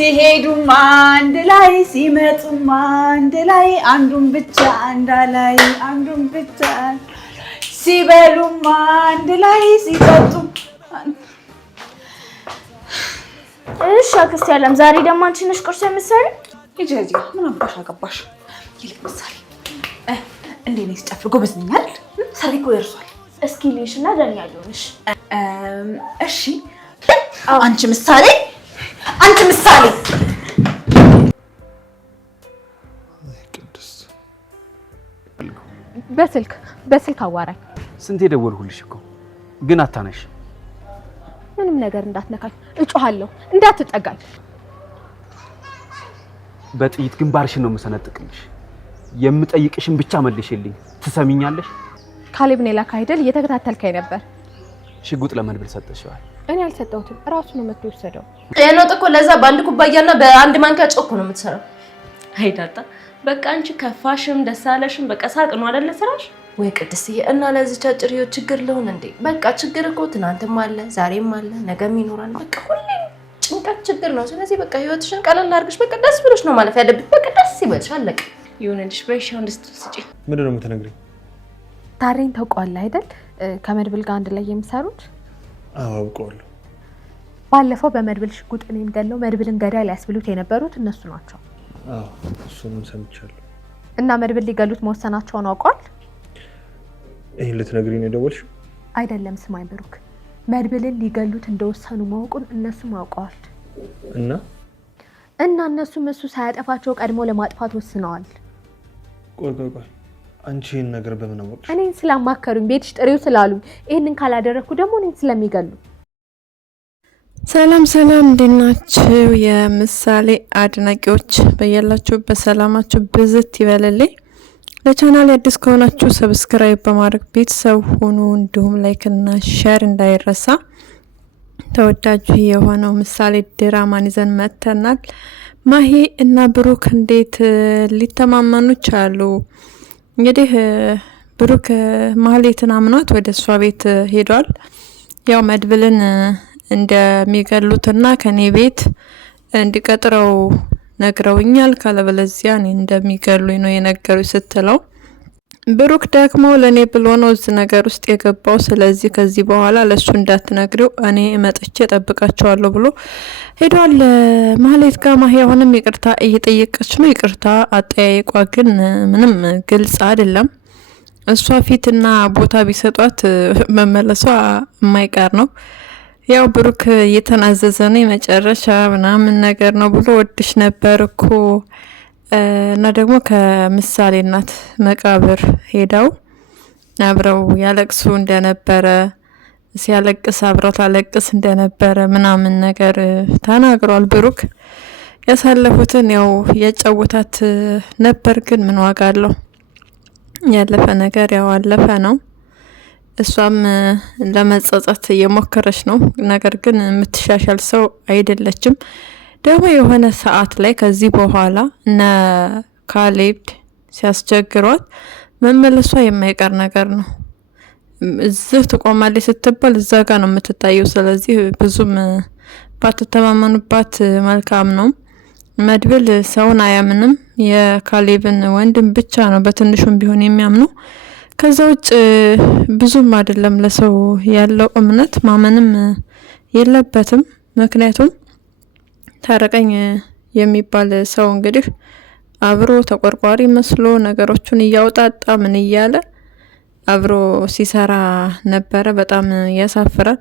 ሲሄዱም አንድ ላይ ሲመጡም አንድ ላይ አንዱን ብቻ እንዳላይ አንዱን ብቻ ሲበሉም አንድ ላይ ሲጠጡም እሺ አክስቴ ያለም ዛሬ ደግሞ አንቺ ነሽ ቁርስ የምትሰሪው? ሂጂ ምን አባሽ አገባሽ? ይልቅ ምሳሌ እንዴት ነሽ? ጨፍር ጎበዝ ነኝ አይደል? ሰሪ እኮ ደርሷል። እስኪ ልሽና ደኛ ያለውሽ እሺ አንቺ ምሳሌ በስልክ አዋራኝ። ስንት የደወልኩልሽ እኮ ግን አታነሽ። ምንም ነገር እንዳትነካኝ እጮሃለሁ፣ እንዳትጠጋኝ። በጥይት ግንባርሽን ነው የምሰነጥቅልሽ። የምጠይቅሽን ብቻ መልሽልኝ። ትሰሚኛለሽ? ካሌብ ነው ላካ አይደል? እየተከታተልከኝ ነበር። ሽጉጥ ለመድብል ሰጠሽዋል? እኔ አልሰጠሁትም፣ ራሱ ነው መጥቶ የወሰደው። የኖጥ እኮ ለዛ በአንድ ኩባያና በአንድ ማንኪያ ጮክ ነው የምትሰራው። አይዳጣ በቃ አንቺ ከፋሽም ደስ አለሽም በቃ ሳቅ ነው አይደል ስራሽ? ወይ ቅድስዬ እና ለዚህ አጭር ህይወት ችግር ልሆን እንዴ? በቃ ችግር እኮ ትናንትም አለ ዛሬም አለ ነገም ይኖራል። በቃ ሁሌ ጭንቀት ችግር ነው። ስለዚህ በቃ ህይወትሽን ቀለል አድርገሽ በቃ ደስ ብሎሽ ነው ማለፍ ያለብሽ። በቃ ደስ ይበልሽ አለቀ። ይሁንልሽ። በሻው እንድትስጪ ምንድን ነው የምትነግሪኝ? ታሬን ታውቀዋለህ አይደል? ከመድብል ጋር አንድ ላይ የሚሰሩት። አዎ አውቀዋለሁ። ባለፈው በመድብል ሽጉጥ እኔን ገለው መድብልን ገዳይ ሊያስብሉት የነበሩት እነሱ ናቸው። አዎ እሱንም ሰምቻለሁ። እና መድብል ሊገሉት መወሰናቸውን አውቀዋል? ይሄን ልትነግሪኝ ነው የደወልሽው? አይደለም ስማኝ ብሩክ፣ መድብልን ሊገሉት እንደወሰኑ ማወቁን እነሱም አውቀዋል። እና እነሱም እሱ ሳያጠፋቸው ቀድሞ ለማጥፋት ወስነዋል። ቆይ አንቺ ይሄን ነገር በምን አወቅሽ? እኔን ስላማከሩኝ ቤትሽ ጥሪው ስላሉኝ፣ ይሄንን ካላደረኩ ደግሞ እኔን ስለሚገሉ። ሰላም እንዴት ናችሁ? የምሳሌ አድናቂዎች በያላችሁ በሰላማችሁ ብዝት ይበልልኝ። ለቻናል አዲስ ከሆናችሁ ሰብስክራይብ በማድረግ ቤተሰብ ሁኑ። እንዲሁም ላይክ እና ሼር እንዳይረሳ። ተወዳጁ የሆነው ምሳሌ ድራማን ይዘን መጥተናል። ማሂ እና ብሩክ እንዴት ሊተማመኑ ቻሉ? እንግዲህ ብሩክ ማህሌትን አምኗት ወደ እሷ ቤት ሄዷል። ያው መድብልን እንደሚገሉትና ከኔ ቤት እንዲቀጥረው ነግረውኛል፣ ካለበለዚያ እኔ እንደሚገሉኝ ነው የነገሩኝ ስትለው፣ ብሩክ ደግሞ ለኔ ብሎ ነው እዚህ ነገር ውስጥ የገባው። ስለዚህ ከዚህ በኋላ ለሱ እንዳትነግሪው እኔ መጥቼ ጠብቃቸዋለሁ ብሎ ሄዷል። ማህሌት ጋር ማሂ አሁንም ይቅርታ እየጠየቀች ነው። ይቅርታ አጠያየቋ ግን ምንም ግልጽ አይደለም። እሷ ፊትና ቦታ ቢሰጧት መመለሷ የማይቀር ነው። ያው ብሩክ እየተናዘዘ ነው የመጨረሻ ምናምን ነገር ነው ብሎ ወድሽ ነበር እኮ እና ደግሞ ከምሳሌ እናት መቃብር ሄደው አብረው ያለቅሱ እንደነበረ ሲያለቅስ አብረው ታለቅስ እንደነበረ ምናምን ነገር ተናግሯል። ብሩክ ያሳለፉትን ያው የጫወታት ነበር፣ ግን ምን ዋጋ አለው? ያለፈ ነገር ያው አለፈ ነው። እሷም ለመጸጸት እየሞከረች ነው። ነገር ግን የምትሻሻል ሰው አይደለችም። ደግሞ የሆነ ሰዓት ላይ ከዚህ በኋላ እነ ካሌብ ሲያስቸግሯት መመለሷ የማይቀር ነገር ነው። እዚህ ትቆማለች ስትባል እዛ ጋር ነው የምትታየው። ስለዚህ ብዙም ባትተማመኑባት መልካም ነው። መድብል ሰውን አያምንም። የካሌብን ወንድም ብቻ ነው በትንሹም ቢሆን የሚያምነው። ከዛ ውጭ ብዙም አይደለም ለሰው ያለው እምነት፣ ማመንም የለበትም። ምክንያቱም ታረቀኝ የሚባል ሰው እንግዲህ አብሮ ተቆርቋሪ መስሎ ነገሮቹን እያውጣጣ ምን እያለ አብሮ ሲሰራ ነበረ። በጣም ያሳፍራል።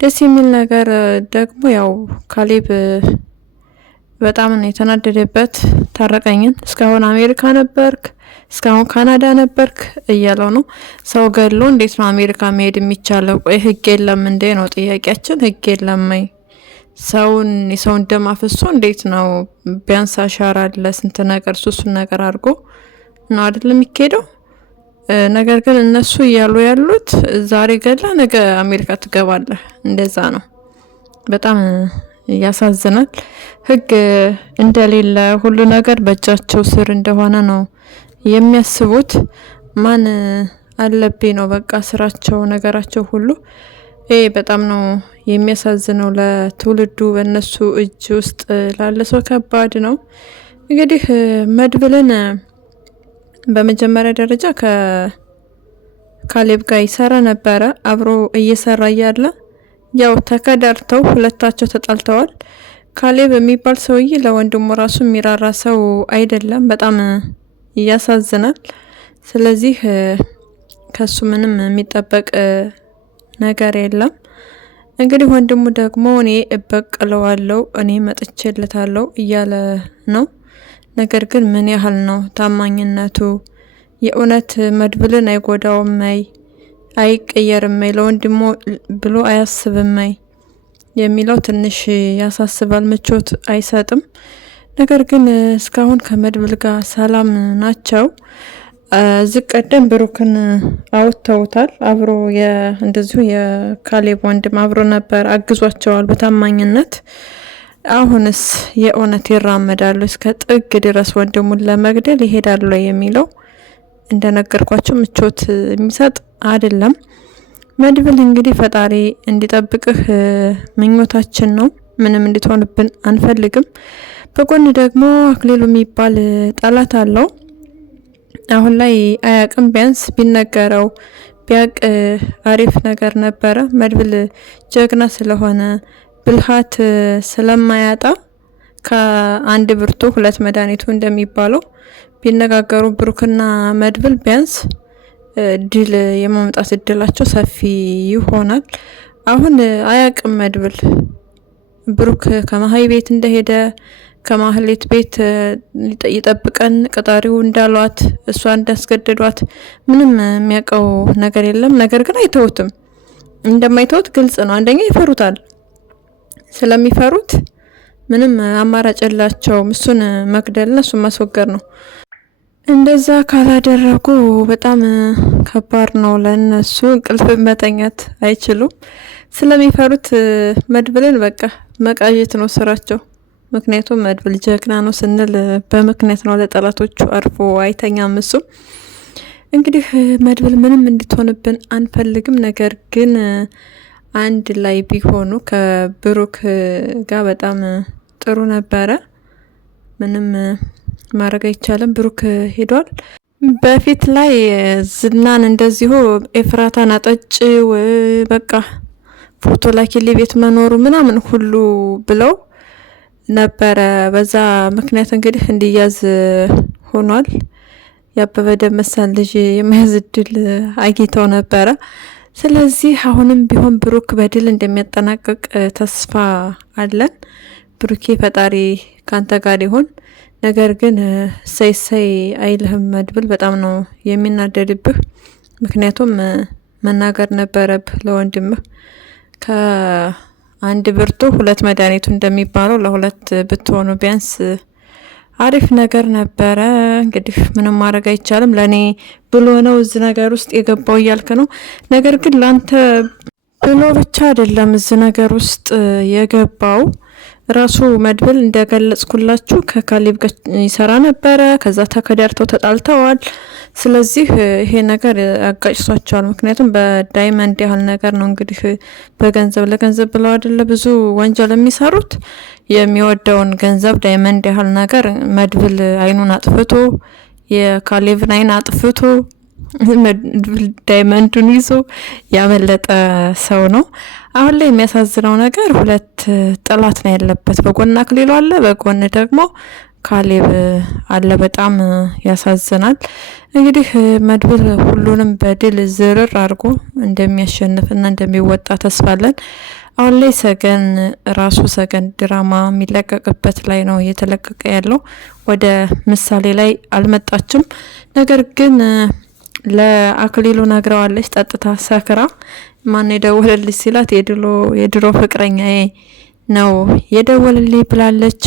ደስ የሚል ነገር ደግሞ ያው ካሌብ በጣም ነው የተናደደበት ታረቀኝን። እስካሁን አሜሪካ ነበርክ፣ እስካሁን ካናዳ ነበርክ እያለው ነው። ሰው ገሎ እንዴት ነው አሜሪካ መሄድ የሚቻለው? ቆይ ህግ የለም እንዴ ነው ጥያቄያችን። ህግ የለም ወይ? የሰውን ደም አፍሶ እንዴት ነው? ቢያንስ አሻራ አለ፣ ስንት ነገር ሱሱን ነገር አድርጎ ነው አይደል የሚካሄደው? ነገር ግን እነሱ እያሉ ያሉት ዛሬ ገላ ነገ አሜሪካ ትገባለህ፣ እንደዛ ነው። በጣም ያሳዝናል። ህግ እንደሌለ ሁሉ ነገር በእጃቸው ስር እንደሆነ ነው የሚያስቡት። ማን አለብኝ ነው በቃ ስራቸው ነገራቸው ሁሉ ይሄ በጣም ነው የሚያሳዝነው። ለትውልዱ በእነሱ እጅ ውስጥ ላለ ሰው ከባድ ነው። እንግዲህ መድብልን በመጀመሪያ ደረጃ ከካሌብ ጋር ይሰራ ነበረ። አብሮ እየሰራ እያለ ያው ተከዳርተው ሁለታቸው ተጣልተዋል። ካሌብ የሚባል ሰውዬ ለወንድሙ ራሱ የሚራራ ሰው አይደለም። በጣም ያሳዝናል። ስለዚህ ከሱ ምንም የሚጠበቅ ነገር የለም። እንግዲህ ወንድሙ ደግሞ እኔ እበቀለዋለሁ፣ እኔ መጥቼለታለሁ እያለ ነው። ነገር ግን ምን ያህል ነው ታማኝነቱ? የእውነት መድብልን አይጎዳውም? አይቀየርም? ለወንድሙ ብሎ አያስብም? የሚለው ትንሽ ያሳስባል። ምቾት አይሰጥም። ነገር ግን እስካሁን ከመድብል ጋር ሰላም ናቸው። እዚህ ቀደም ብሩክን አውጥተውታል። አብሮ እንደዚሁ የካሌብ ወንድም አብሮ ነበር፣ አግዟቸዋል በታማኝነት። አሁንስ የእውነት ይራመዳሉ እስከ ጥግ ድረስ ወንድሙን ለመግደል ይሄዳሉ የሚለው እንደነገርኳቸው ምቾት የሚሰጥ አይደለም። መድብል እንግዲህ ፈጣሪ እንዲጠብቅህ ምኞታችን ነው። ምንም እንድትሆንብን አንፈልግም። በጎን ደግሞ አክሊሉ የሚባል ጠላት አለው። አሁን ላይ አያቅም። ቢያንስ ቢነገረው ቢያቅ አሪፍ ነገር ነበረ። መድብል ጀግና ስለሆነ ብልሃት ስለማያጣ ከአንድ ብርቱ ሁለት መድኃኒቱ እንደሚባለው ቢነጋገሩ ብሩክና መድብል ቢያንስ ድል የማምጣት እድላቸው ሰፊ ይሆናል። አሁን አያቅም መድብል ብሩክ ከመሀይ ቤት እንደሄደ ከማህሌት ቤት ይጠብቀን ቀጣሪው እንዳሏት እሷ እንዳስገደዷት ምንም የሚያውቀው ነገር የለም። ነገር ግን አይተውትም። እንደማይተውት ግልጽ ነው። አንደኛ ይፈሩታል። ስለሚፈሩት ምንም አማራጭ የላቸውም። እሱን መግደልና እሱን ማስወገድ ነው። እንደዛ ካላደረጉ በጣም ከባድ ነው ለነሱ። እንቅልፍ መተኛት አይችሉም። ስለሚፈሩት መድብልን በቃ መቃዠት ነው ስራቸው። ምክንያቱም መድብል ጀግና ነው ስንል በምክንያት ነው። ለጠላቶቹ አርፎ አይተኛም። እሱ እንግዲህ መድብል ምንም እንድትሆንብን አንፈልግም። ነገር ግን አንድ ላይ ቢሆኑ ከብሩክ ጋር በጣም ጥሩ ነበረ። ምንም ማድረግ አይቻልም። ብሩክ ሄዷል። በፊት ላይ ዝናን እንደዚሁ ኤፍራታን አጠጭው በቃ ፎቶ ላኪልኝ ቤት መኖሩ ምናምን ሁሉ ብለው ነበረ። በዛ ምክንያት እንግዲህ እንዲያዝ ሆኗል። ያበበ ደመሳን ልጅ የመያዝ እድል አግኝተው ነበረ። ስለዚህ አሁንም ቢሆን ብሩክ በድል እንደሚያጠናቅቅ ተስፋ አለን። ብሩኬ ፈጣሪ ካንተ ጋር ይሁን። ነገር ግን ሰይ አይልህም መድብል በጣም ነው የሚናደድብህ። ምክንያቱም መናገር ነበረብህ ለወንድምህ ከአንድ ብርቱ ሁለት መድኃኒቱ እንደሚባለው ለሁለት ብትሆኑ ቢያንስ አሪፍ ነገር ነበረ። እንግዲህ ምንም ማድረግ አይቻልም። ለኔ ብሎ ነው እዚህ ነገር ውስጥ የገባው እያልክ ነው። ነገር ግን ላንተ ብሎ ብቻ አይደለም እዚህ ነገር ውስጥ የገባው። ራሱ መድብል እንደገለጽኩላችሁ ከካሌብ ጋር ይሰራ ነበረ። ከዛ ተከዳርተው ተጣልተዋል። ስለዚህ ይሄ ነገር አጋጭቷቸዋል። ምክንያቱም በዳይመንድ ያህል ነገር ነው እንግዲህ በገንዘብ ለገንዘብ ብለው አይደለ ብዙ ወንጀል የሚሰሩት። የሚወደውን ገንዘብ ዳይመንድ ያህል ነገር መድብል አይኑን አጥፍቶ የካሌብን አይን አጥፍቶ ዳይመንዱን ይዞ ያመለጠ ሰው ነው። አሁን ላይ የሚያሳዝነው ነገር ሁለት ጠላት ነው ያለበት። በጎን አክሊሉ አለ፣ በጎን ደግሞ ካሌብ አለ። በጣም ያሳዝናል። እንግዲህ መድብል ሁሉንም በድል ዝርር አድርጎ እንደሚያሸንፍና እንደሚወጣ ተስፋለን። አሁን ላይ ሰገን ድራማ የሚለቀቅበት ላይ ነው እየተለቀቀ ያለው። ወደ ምሳሌ ላይ አልመጣችም። ነገር ግን ለአክሊሉ ነግረዋለች። ጠጥታ ሰክራ ማን የደወለልሽ ሲላት የድሮ ፍቅረኛዬ ነው የደወለልኝ ብላለች።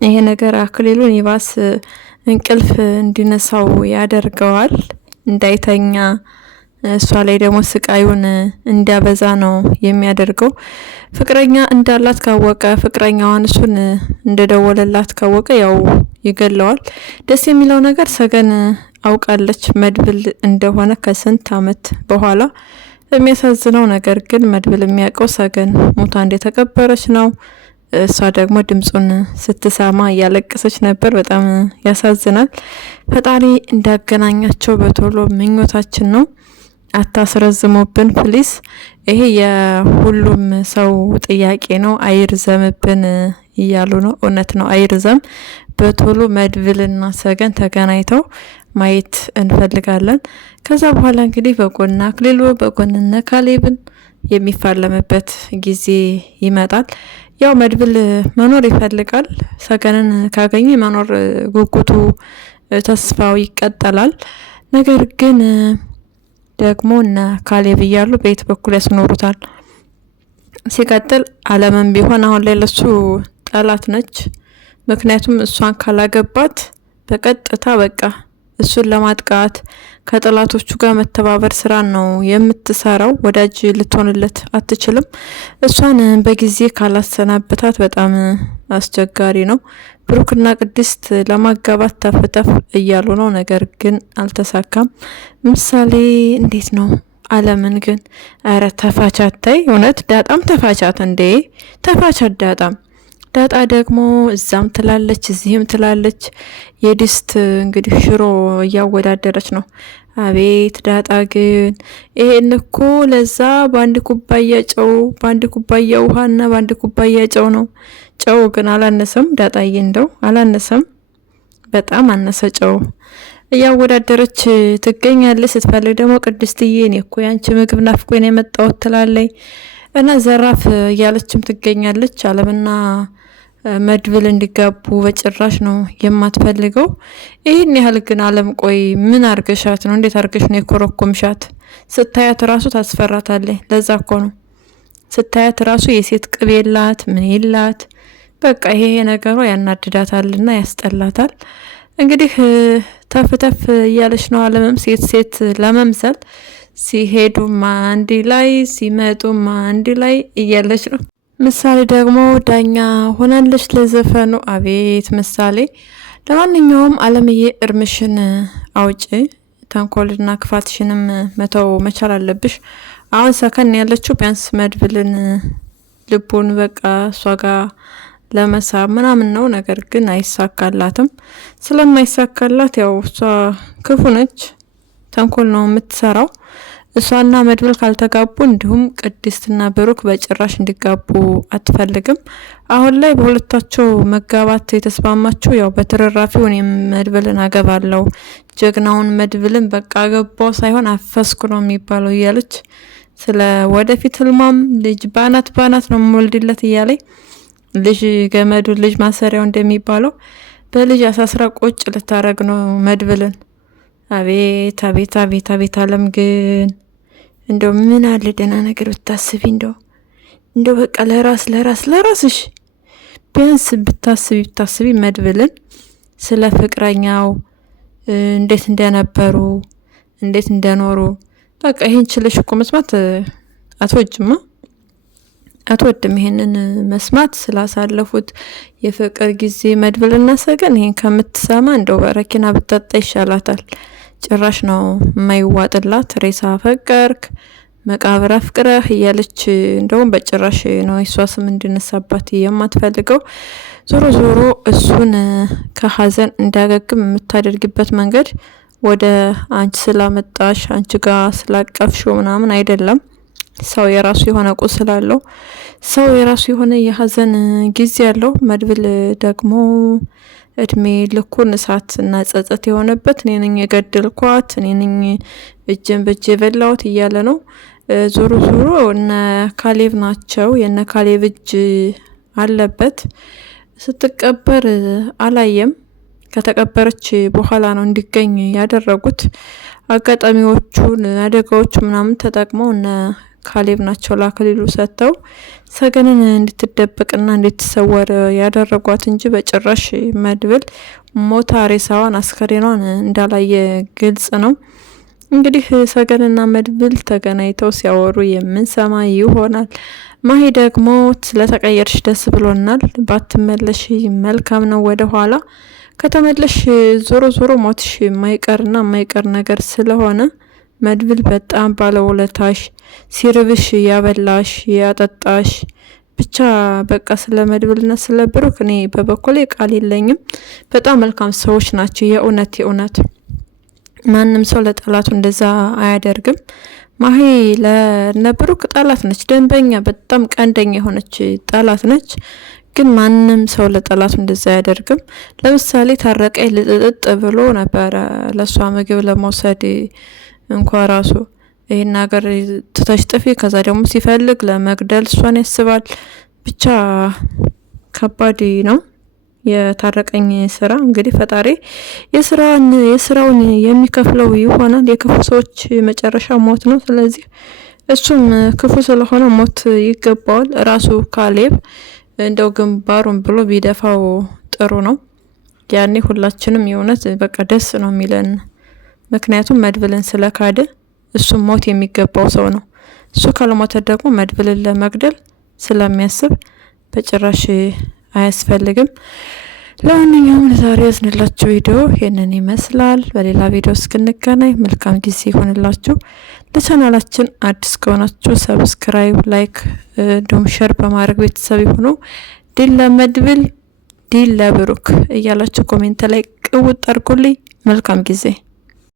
ይሄ ነገር አክሊሉን ይባስ እንቅልፍ እንዲነሳው ያደርገዋል፣ እንዳይተኛ እሷ ላይ ደግሞ ስቃዩን እንዲያበዛ ነው የሚያደርገው። ፍቅረኛ እንዳላት ካወቀ ፍቅረኛዋን እሱን እንደደወለላት ካወቀ ያው ይገለዋል። ደስ የሚለው ነገር ሰገን አውቃለች መድብል እንደሆነ ከስንት አመት በኋላ። የሚያሳዝነው ነገር ግን መድብል የሚያውቀው ሰገን ሞታ እንደተቀበረች ነው። እሷ ደግሞ ድምጹን ስትሰማ እያለቀሰች ነበር። በጣም ያሳዝናል። ፈጣሪ እንዳገናኛቸው በቶሎ ምኞታችን ነው። አታስረዝሙብን ፕሊስ። ይሄ የሁሉም ሰው ጥያቄ ነው። አይርዘምብን እያሉ ነው። እውነት ነው፣ አይርዘም። በቶሎ መድብልና ሰገን ተገናኝተው ማየት እንፈልጋለን። ከዛ በኋላ እንግዲህ በጎን አክሊሉ በጎንነ ካሌብን የሚፋለምበት ጊዜ ይመጣል። ያው መድብል መኖር ይፈልጋል። ሰገንን ካገኘ መኖር ጉጉቱ ተስፋው ይቀጠላል። ነገር ግን ደግሞ እነ ካሌብ እያሉ በየት በኩል ያስኖሩታል። ሲቀጥል አለምን ቢሆን አሁን ላይ ለሱ ጠላት ነች። ምክንያቱም እሷን ካላገባት በቀጥታ በቃ እሱን ለማጥቃት ከጠላቶቹ ጋር መተባበር ስራ ነው የምትሰራው። ወዳጅ ልትሆንለት አትችልም። እሷን በጊዜ ካላሰናበታት በጣም አስቸጋሪ ነው። ብሩክና ቅድስት ለማጋባት ተፍተፍ እያሉ ነው። ነገር ግን አልተሳካም። ምሳሌ እንዴት ነው አለምን ግን አረ ተፋቻት። ታይ እውነት ዳጣም ተፋቻት እንዴ! ተፋቻት ዳጣ ደግሞ እዛም ትላለች እዚህም ትላለች። የድስት እንግዲህ ሽሮ እያወዳደረች ነው። አቤት ዳጣ ግን ይሄን እኮ ለዛ በአንድ ኩባያ ጨው፣ በአንድ ኩባያ ውሃና በአንድ ኩባያ ጨው ነው። ጨው ግን አላነሰም ዳጣዬ፣ እንደው አላነሰም፣ በጣም አነሰ ጨው። እያወዳደረች ትገኛለች። ስትፈልግ ደግሞ ቅድስትዬ እኔ እኮ ያንቺ ምግብ ናፍቆኝ ነው የመጣሁት ትላለች እና ዘራፍ እያለችም ትገኛለች። አለምና መድብል እንዲጋቡ በጭራሽ ነው የማትፈልገው። ይህን ያህል ግን አለም ቆይ ምን አርገሻት ነው? እንዴት አርገሽ ነው የኮረኮምሻት? ስታያት ራሱ ታስፈራታለች። ለዛ እኮ ነው ስታያት ራሱ የሴት ቅብ የላት ምን የላት። በቃ ይሄ ነገሯ ያናድዳታልና ያስጠላታል። እንግዲህ ተፍተፍ እያለች ነው አለምም ሴት ለመምሰል ሲሄዱማ አንድ ላይ ሲመጡማ አንድ ላይ እያለች ነው። ምሳሌ ደግሞ ዳኛ ሆናለች ለዘፈኑ። አቤት ምሳሌ። ለማንኛውም አለምዬ እርምሽን አውጪ፣ ተንኮልና ክፋትሽንም መተው መቻል አለብሽ። አሁን ሰከን ያለችው ቢያንስ መድብልን ልቡን በቃ እሷ ጋር ለመሳብ ምናምን ነው። ነገር ግን አይሳካላትም። ስለማይሳካላት ያው እሷ ክፉ ነች፣ ተንኮል ነው የምትሰራው። እሷና መድብል ካልተጋቡ እንዲሁም ቅድስትና ብሩክ በጭራሽ እንዲጋቡ አትፈልግም። አሁን ላይ በሁለታቸው መጋባት የተስማማቸው ያው በትርራፊው እኔም መድብልን አገባለሁ፣ ጀግናውን መድብልን በቃ አገባው ሳይሆን አፈስኩ ነው የሚባለው እያለች ስለ ወደፊት ህልሟም ልጅ ባናት ነው የምወልድለት እያለች ልጅ ገመዱን ልጅ ማሰሪያው እንደሚባለው በልጅ አሳስራ ቁጭ ልታረግ ነው መድብልን። አቤት አቤት አቤት አቤት አለም ግን እንደው ምን አለ ደህና ነገር ብታስቢ፣ እንደው በቃ ለራስሽ ቢያንስ ብታስቢ መድብልን ስለ ፍቅረኛው እንዴት እንደነበሩ እንዴት እንደኖሩ በቃ ይሄን ችለሽ እኮ መስማት አትወድም ይሄንን መስማት ስላሳለፉት የፍቅር ጊዜ መድብልና ሰገን ይሄን ከምትሰማ እንደው በረኪና ብትጠጣ ይሻላታል። ጭራሽ ነው የማይዋጥላት። ሬሳ ፈቀርክ መቃብር አፍቅረህ እያለች እንደውም በጭራሽ ነው እሷ ስም እንድነሳባት የማትፈልገው። ዞሮ እሱን ከሀዘን እንዳገግም የምታደርግበት መንገድ ወደ አንቺ ስላመጣሽ አንቺ ጋር ስላቀፍሽው ምናምን አይደለም። ሰው የራሱ የሆነ ቁስል አለው። ሰው የራሱ የሆነ የሀዘን ጊዜ አለው። መድብል ደግሞ እድሜ ልኩን እሳት እና ጸጸት የሆነበት እኔ ነኝ የገደልኳት፣ እኔ ነኝ እጄን በእጄ የበላሁት እያለ ነው። ዞሮ እነ ካሌብ ናቸው፣ የነ ካሌብ እጅ አለበት። ስትቀበር አላየም። ከተቀበረች በኋላ ነው እንዲገኝ ያደረጉት። አጋጣሚዎቹን አደጋዎቹ ምናምን ተጠቅመው እነ ካሌብ ናቸው ለአክሊሉ ሰጥተው ሰገንን እንድትደበቅና እንድትሰወር ያደረጓት እንጂ በጭራሽ መድብል ሞታ ሬሳዋን አስከሬኗን እንዳላየ ግልጽ ነው። እንግዲህ ሰገንና መድብል ተገናኝተው ሲያወሩ የምንሰማ ይሆናል። ማሂ ደግሞ ስለተቀየርሽ ደስ ብሎናል፣ ባትመለሽ መልካም ነው። ወደ ኋላ ከተመለሽ ዞሮ ሞትሽ የማይቀርና የማይቀር ነገር ስለሆነ መድብል በጣም ባለውለታሽ፣ ሲርብሽ ያበላሽ ያጠጣሽ፣ ብቻ በቃ ስለ መድብልና ስለ ብሩክ እኔ በበኩሌ ቃል የለኝም። በጣም መልካም ሰዎች ናቸው። የእውነት ማንም ሰው ለጠላቱ እንደዛ አያደርግም። ማሂ ለነብሩክ ጠላት ነች፣ ደንበኛ በጣም ቀንደኛ የሆነች ጠላት ነች። ግን ማንም ሰው ለጠላቱ እንደዛ አያደርግም። ለምሳሌ ታረቀኝ ልጥጥ ብሎ ነበረ ለሷ ምግብ ለመውሰድ እንኳ ራሱ ይሄን ነገር ትተሽ ጥፊ፣ ከዛ ደግሞ ሲፈልግ ለመግደል እሷን ያስባል። ብቻ ከባድ ነው የታረቀኝ ስራ። እንግዲህ ፈጣሪ የስራውን የሚከፍለው ይሆናል። የክፉ ሰዎች መጨረሻ ሞት ነው። ስለዚህ እሱም ክፉ ስለሆነ ሞት ይገባዋል። ራሱ ካሌብ እንደው ግንባሩን ብሎ ቢደፋው ጥሩ ነው። ያኔ ሁላችንም የእውነት በቃ ደስ ነው የሚለን። ምክንያቱም መድብልን ስለካደ እሱም ሞት የሚገባው ሰው ነው። እሱ ካልሞተ ደግሞ መድብልን ለመግደል ስለሚያስብ በጭራሽ አያስፈልግም። ለማንኛውም ዛሬ ያዝንላችሁ ቪዲዮ ይህንን ይመስላል። በሌላ ቪዲዮ እስክንገናኝ መልካም ጊዜ ይሆንላችሁ። ለቻናላችን አዲስ ከሆናችሁ ሰብስክራይብ፣ ላይክ እንዲሁም ሸር በማድረግ ቤተሰብ ይሁኑ። ድል ለመድብል ድል ለብሩክ እያላችሁ ኮሜንት ላይ ቅውጥ አድርጉልኝ። መልካም ጊዜ